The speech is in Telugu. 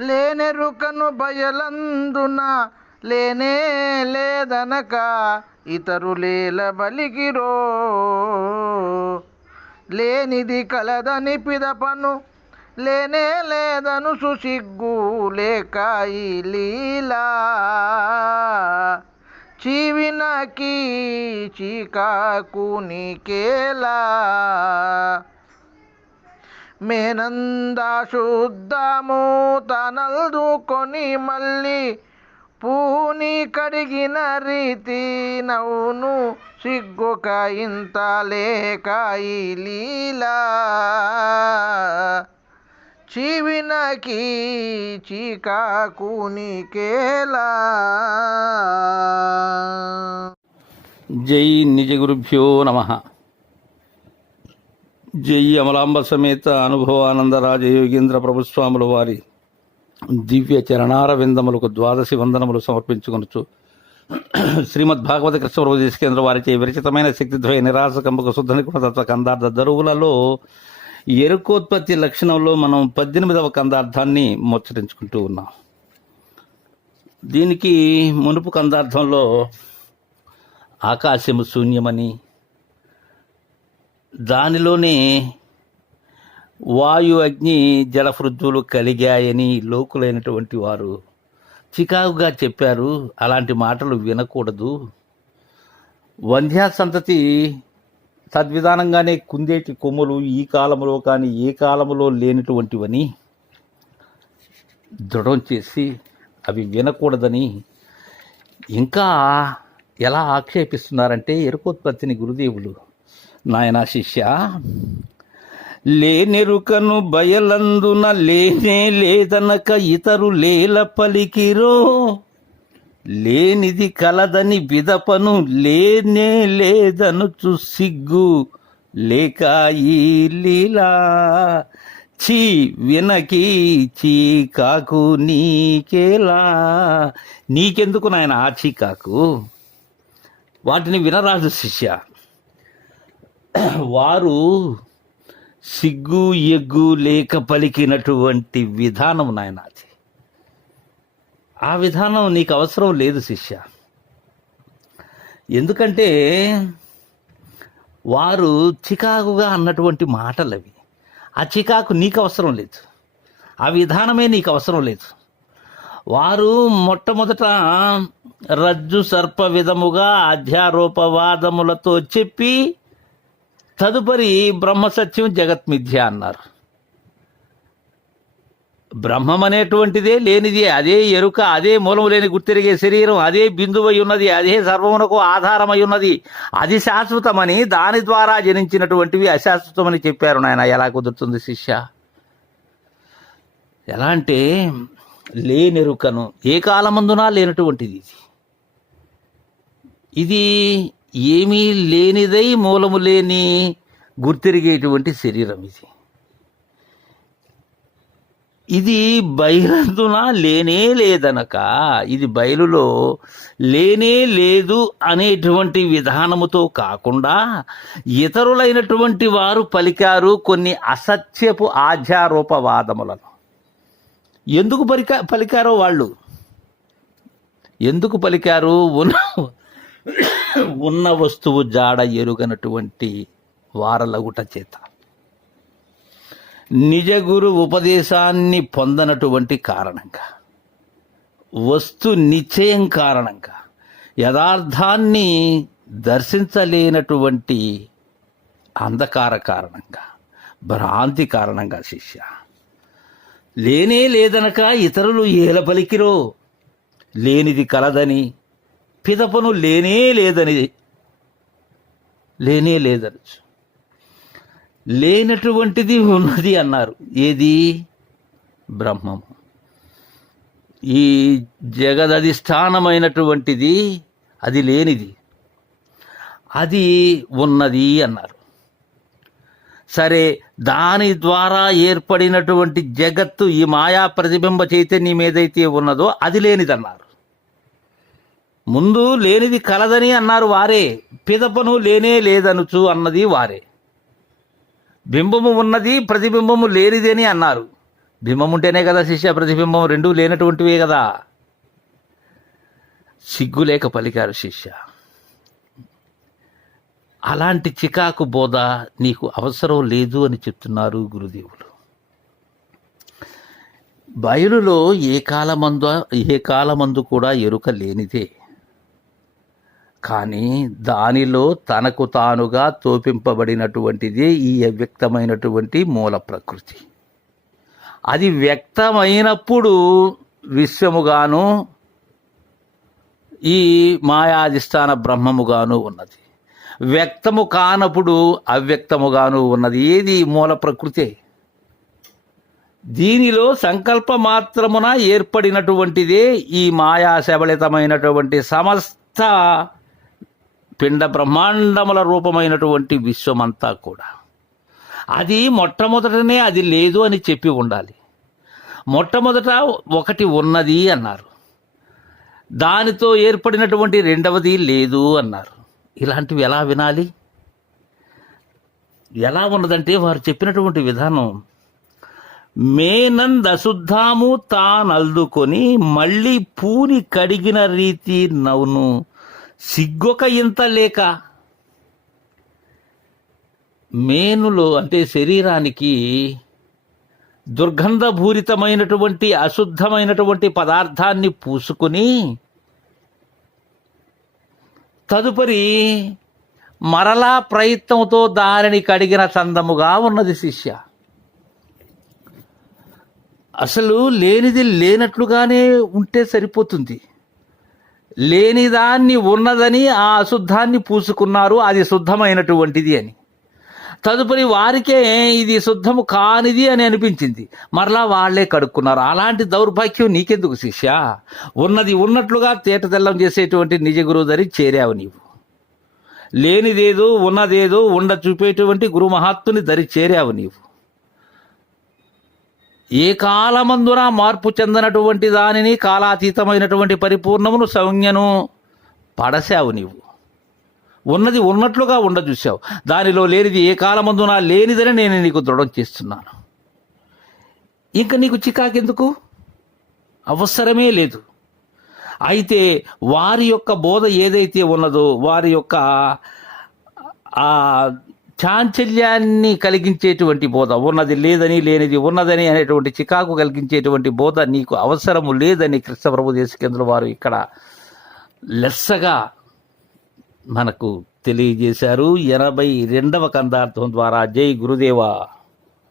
లేనెరుకను బయలందున లేనే లేదనక ఇతరులేల బలిగిరో లేనిది కలదని పిదపను లేనే లేదను సుసిగ్గు లేక లీలా. చీవినకి చీకాకు నీకేలా? మేనందా శుద్ధము తనల్దుకొని మళ్ళీ పూని కడిగిన రీతి నవ్వును సిగ్గుక ఇంత లేక ఈ లీలా. చీవినకి చీకాకునికేలా జై నిజ గురుభ్యో నమ. జెయ్యి అమలాంబ సమేత అనుభవానంద రాజయోగేంద్ర ప్రభుస్వాముల వారి దివ్య చరణార విందములకు ద్వాదశి వందనములు సమర్పించుకొనొచ్చు శ్రీమద్ భాగవత కృష్ణ ప్రభు కేంద్ర వారిచే విరచితమైన శక్తిద్వయ నిరాశకంపక శుద్ధ నికుణతత్వ కందార్థ దరువులలో ఎరుకోత్పత్తి లక్షణంలో మనం పద్దెనిమిదవ కందార్థాన్ని ముచ్చరించుకుంటూ ఉన్నాం. దీనికి మునుపు కందార్థంలో ఆకాశము శూన్యమని దానిలోనే వాయు అగ్ని జలపృథ్వులు కలిగాయని లోకులైనటువంటి వారు చికాకుగా చెప్పారు. అలాంటి మాటలు వినకూడదు. వంధ్యా సంతతి తద్విధానంగానే కుందేటి కొమ్ములు ఈ కాలంలో కానీ ఏ కాలంలో లేనటువంటివని దృఢం చేసి అవి వినకూడదని ఇంకా ఎలా ఆక్షేపిస్తున్నారంటే ఎరుకోత్పత్తిని గురుదేవులు నాయనా శిష్య లేనెరుకను బయలందున లేనే లేదనక ఇతరు లేల పలికిరో. లేనిది కలదని విదపను లేనే లేదనుచు సిగ్గు లేక ఈ లీలా చీ వినకి చీ కాకు నీకేలా. నీకెందుకు నాయన ఆ చీకాకు వాటిని వినరాజు శిష్య. వారు సిగ్గు ఎగ్గు లేక పలికినటువంటి విధానం నాయనాది ఆ విధానం నీకు అవసరం లేదు శిష్య. ఎందుకంటే వారు చికాకుగా అన్నటువంటి మాటలు అవి ఆ చికాకు నీకు అవసరం లేదు. ఆ విధానమే నీకు అవసరం లేదు. వారు మొట్టమొదట రజ్జు సర్ప విధముగా అధ్యారోపవాదములతో చెప్పి తదుపరి బ్రహ్మసత్యం జగత్మిథ్య అన్నారు. బ్రహ్మం అనేటువంటిదే లేనిది అదే ఎరుక అదే మూలము లేని గుర్తిరిగే శరీరం అదే బిందువై ఉన్నది అదే సర్వమునకు ఆధారమై ఉన్నది అది శాశ్వతమని దాని ద్వారా జనించినటువంటివి అశాశ్వతమని చెప్పారు నాయన. ఎలా కుదురుతుంది శిష్య? ఎలా అంటే లేనెరుకను ఏ కాలమందునా లేనటువంటిది ఇది. ఇది ఏమీ లేనిదై మూలము లేని గుర్తిరిగేటువంటి శరీరం ఇది. ఇది బయలందున లేనే లేదనక ఇది బయలులో లేనే లేదు అనేటువంటి విధానముతో కాకుండా ఇతరులైనటువంటి వారు పలికారు కొన్ని అసత్యపు ఆధ్యారూపవాదములను. ఎందుకు పలికా పలికారో వాళ్ళు? ఎందుకు పలికారు? ఉన్న ఉన్న వస్తువు జాడ ఎరుగనటువంటి వారలగుట చేత. నిజగురు ఉపదేశాన్ని పొందనటువంటి కారణంగా వస్తు నిశ్చయం కారణంగా యథార్థాన్ని దర్శించలేనటువంటి అంధకార కారణంగా భ్రాంతి కారణంగా శిష్య. లేనే లేదనక ఇతరులు ఏల పలికిరో లేనిది కలదని పిదపను లేనే లేదని లేనే లేదనొచ్చు లేనటువంటిది ఉన్నది అన్నారు. ఏది? బ్రహ్మము. ఈ జగదధిష్టానమైనటువంటిది అది లేనిది. అది ఉన్నది అన్నారు. సరే దాని ద్వారా ఏర్పడినటువంటి జగత్తు ఈ మాయా ప్రతిబింబ చైతన్యం ఏదైతే ఉన్నదో అది లేనిదన్నారు. ముందు లేనిది కలదని అన్నారు వారే పిదపను లేనే లేదనుచు అన్నది వారే. బింబము ఉన్నది ప్రతిబింబము లేనిదని అన్నారు. బింబం ఉంటేనే కదా శిష్య ప్రతిబింబం రెండూ లేనటువంటివే కదా. సిగ్గు లేక పలికారు శిష్య. అలాంటి చికాకు బోధ నీకు అవసరం లేదు అని చెప్తున్నారు గురుదేవులు. బయలులో ఏ కాలమందు ఏ కాలమందు కూడా ఎరుక లేనిదే. కానీ దానిలో తనకు తానుగా తోపింపబడినటువంటిదే ఈ అవ్యక్తమైనటువంటి మూల ప్రకృతి. అది వ్యక్తమైనప్పుడు విశ్వముగాను ఈ మాయాధిష్టాన బ్రహ్మముగాను ఉన్నది. వ్యక్తము కానప్పుడు అవ్యక్తముగాను ఉన్నది. ఏది మూల ప్రకృతే? దీనిలో సంకల్ప మాత్రమున ఏర్పడినటువంటిదే ఈ మాయా సబలితమైనటువంటి సమస్త పిండ బ్రహ్మాండముల రూపమైనటువంటి విశ్వమంతా కూడా. అది మొట్టమొదటనే అది లేదు అని చెప్పి ఉండాలి. మొట్టమొదట ఒకటి ఉన్నది అన్నారు. దానితో ఏర్పడినటువంటి రెండవది లేదు అన్నారు. ఇలాంటివి ఎలా వినాలి? ఎలా ఉన్నదంటే వారు చెప్పినటువంటి విధానం మేనంద్ అశుద్ధాము తానల్దుకొని మళ్ళీ పూని కడిగిన రీతి నవ్వును. సిగ్గొక ఇంత లేక మేనులో అంటే శరీరానికి దుర్గంధభూరితమైనటువంటి అశుద్ధమైనటువంటి పదార్థాన్ని పూసుకుని తదుపరి మరలా ప్రయత్నంతో దానిని కడిగిన చందముగా ఉన్నది శిష్య. అసలు లేనిది లేనట్లుగానే ఉంటే సరిపోతుంది. లేనిదాన్ని ఉన్నదని ఆ అశుద్ధాన్ని పూసుకున్నారు అది శుద్ధమైనటువంటిది అని. తదుపరి వారికే ఇది శుద్ధము కానిది అని అనిపించింది. మరలా వాళ్ళే కడుక్కున్నారు. అలాంటి దౌర్భాగ్యం నీకెందుకు శిష్య? ఉన్నది ఉన్నట్లుగా తేటతెల్లం చేసేటువంటి నిజ గురువు దరి చేరావు నీవు. లేనిదేదో ఉన్నదేదో ఉండ చూపేటువంటి గురు మహాత్ముని దరి చేరావు నీవు. ఏ కాలమందున మార్పు చెందనటువంటి దానిని కాలాతీతమైనటువంటి పరిపూర్ణమును సంజ్ఞను పడశావు నీవు. ఉన్నది ఉన్నట్లుగా ఉండ చూసావు దానిలో లేనిది ఏ కాలమందున లేనిదని నేను నీకు దృఢం చేస్తున్నాను. ఇంకా నీకు చికాకెందుకు? అవసరమే లేదు. అయితే వారి యొక్క బోధ ఏదైతే ఉన్నదో వారి యొక్క ఆ చాంచల్యాన్ని కలిగించేటువంటి బోధ. ఉన్నది లేదని లేనిది ఉన్నదని అనేటువంటి చికాకు కలిగించేటువంటి బోధ నీకు అవసరము లేదని కృష్ణప్రభు దేశకేంద్రుల వారు ఇక్కడ లెస్సగా మనకు తెలియజేశారు. ఎనభై రెండవ కందార్థం ద్వారా జై గురుదేవా.